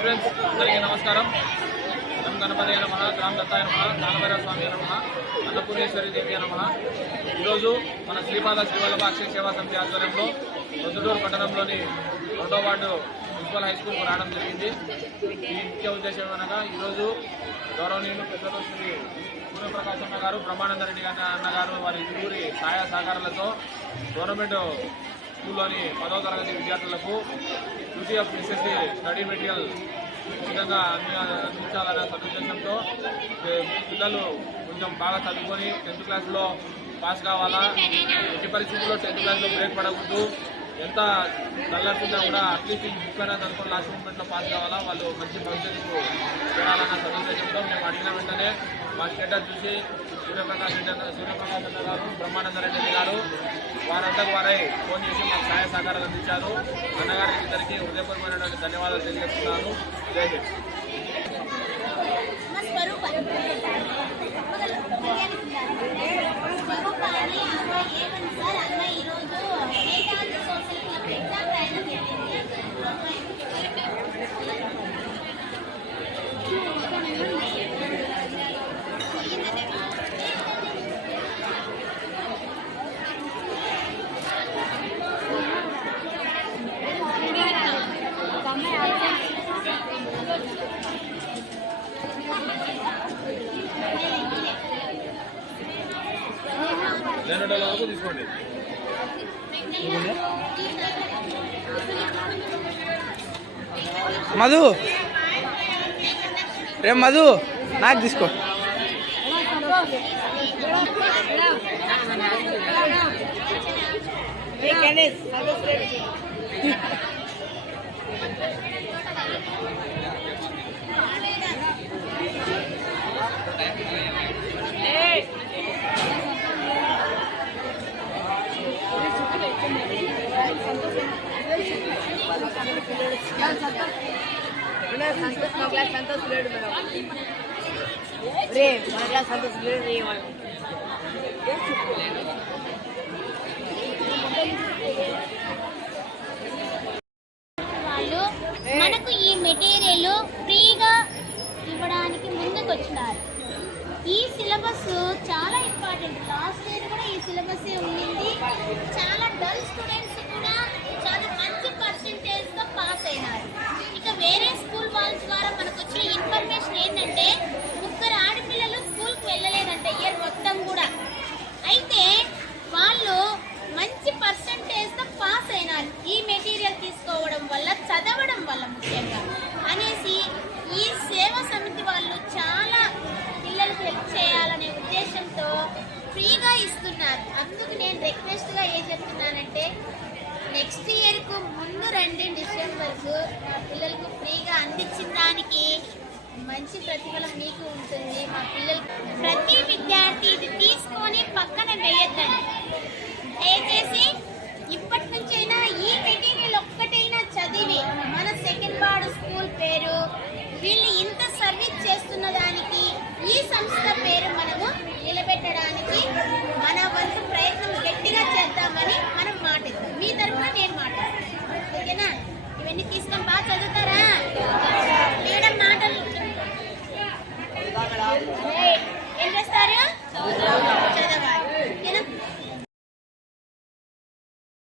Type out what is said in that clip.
Hi friends అందరికీ నమస్కారం. ఓం గణపతి నమ గ్రామ దత్తాయ నమ కాలభైరవ స్వామి నమ అన్నపూర్ణేశ్వరి దేవి నమ ఈరోజు మన శ్రీపాద శ్రీవల్లభ అక్షయ సేవా సమితి ఆధ్వర్యంలో రొద్దుటూరు పట్టణంలోని రెండో వార్డు మున్సిపల్ హై స్కూల్కు రావడం జరిగింది. ఈ ముఖ్య ఉద్దేశం ఏమనగా ఈరోజు గౌరవనీయులు పెద్దలు శ్రీ సూర్యప్రకాశ్ అన్న గారు బ్రహ్మానంద రెడ్డి గారి అన్న గారు వారి ఇరువురి సహాయ సహకారాలతో గవర్నమెంట్ స్కూల్లోని పదో తరగతి విద్యార్థులకు ద్వితీయ పిసిసి స్టడీ మెటీరియల్ ఉచితంగా అంది అందించాలనే సదుద్దేశంతో పిల్లలు కొంచెం బాగా చదువుకొని టెన్త్ క్లాస్లో పాస్ కావాలా? ఎట్టి పరిస్థితుల్లో టెన్త్ క్లాస్లో బ్రేక్ పడకూడదు. ఎంత డల్లర్స్ కూడా అట్లీస్ట్ బుక్ అయినా చదువుకొని లాస్ట్ మూమెంట్లో పాస్ కావాలా? వాళ్ళు మంచి భవిష్యత్తు చేయాలన్న సదుద్దేశంతో మేము అడిగిన వెంటనే మా స్టేటస్ చూసి సూర్యప్రకాశ్ రెడ్డి సూర్యప్రకాశ్ గారు బ్రహ్మానంద రెడ్డి వారంతకు వారై ఫోన్ చేసి మాకు సహాయ సహకారాలు అందించారు. అన్నగారికి ఇద్దరికి హృదయపూర్వమైనటువంటి ధన్యవాదాలు తెలియజేస్తున్నాను. జై హింద్. రెండు వరకు తీసుకోండి. మధు. రే మధు నాకు తీసుకో. సంతోష్ మా క్లాస్ సంతోష్ లేడు మేడం రే. మన సంతోష్ లేడు రే వాడు వాళ్ళు మనకు ఈ మెటీరియల్ ఫ్రీగా ఇవ్వడానికి ముందుకు వచ్చినారు ఈ సిలబస్ చాలా ఇంపార్టెంట్. లాస్ట్ ఇయర్ కూడా ఈ సిలబస్ ఉండింది. చాలా డల్ స్టూడెంట్స్ కూడా చాలా మంచి పర్సంటేజ్తో పాస్ అయినారు ఇక వేరే స్కూల్ వాళ్ళ ద్వారా మనకు వచ్చిన ఇన్ఫర్మేషన్ ఏంటంటే ముగ్గురు ఆడపిల్లలు స్కూల్కి వెళ్ళలేదంట ఇయర్ మొత్తం కూడా అయితే వాళ్ళు మంచి పర్సంటేజ్తో పాస్ అయినారు ఈ మెటీరియల్ తీసుకోవడం వల్ల చదవడం వల్ల ముఖ్యంగా అనేసి ఈ సేవా సమితి వాళ్ళు చాలా పిల్లలకు హెల్ప్ చేయాలనే ఉద్దేశంతో ఫ్రీగా ఇస్తున్నారు అందుకు నేను రిక్వెస్ట్గా ఏం చెప్తున్నానంటే నెక్స్ట్ ఇయర్కు ముందు రెండు డిసెంబర్కు మా పిల్లలకు ఫ్రీగా అందించిన దానికి మంచి ప్రతిఫలం మీకు ఉంటుంది. మా పిల్లలు ప్రతి విద్యార్థి ఇది తీసుకొని పక్కన వేయద్దండి. దయచేసి ఇప్పటి నుంచైనా ఈ మెటీరియల్ ఒక్కటైనా చదివి మన సెకండ్ వార్డు స్కూల్ పేరు వీళ్ళు ఇంత సర్వీస్ చేస్తున్న దానికి ఈ సంస్థ పేరు మనము నిలబెట్టడానికి మన వంతు ప్రయత్నం గట్టిగా చేద్దామని Thank you.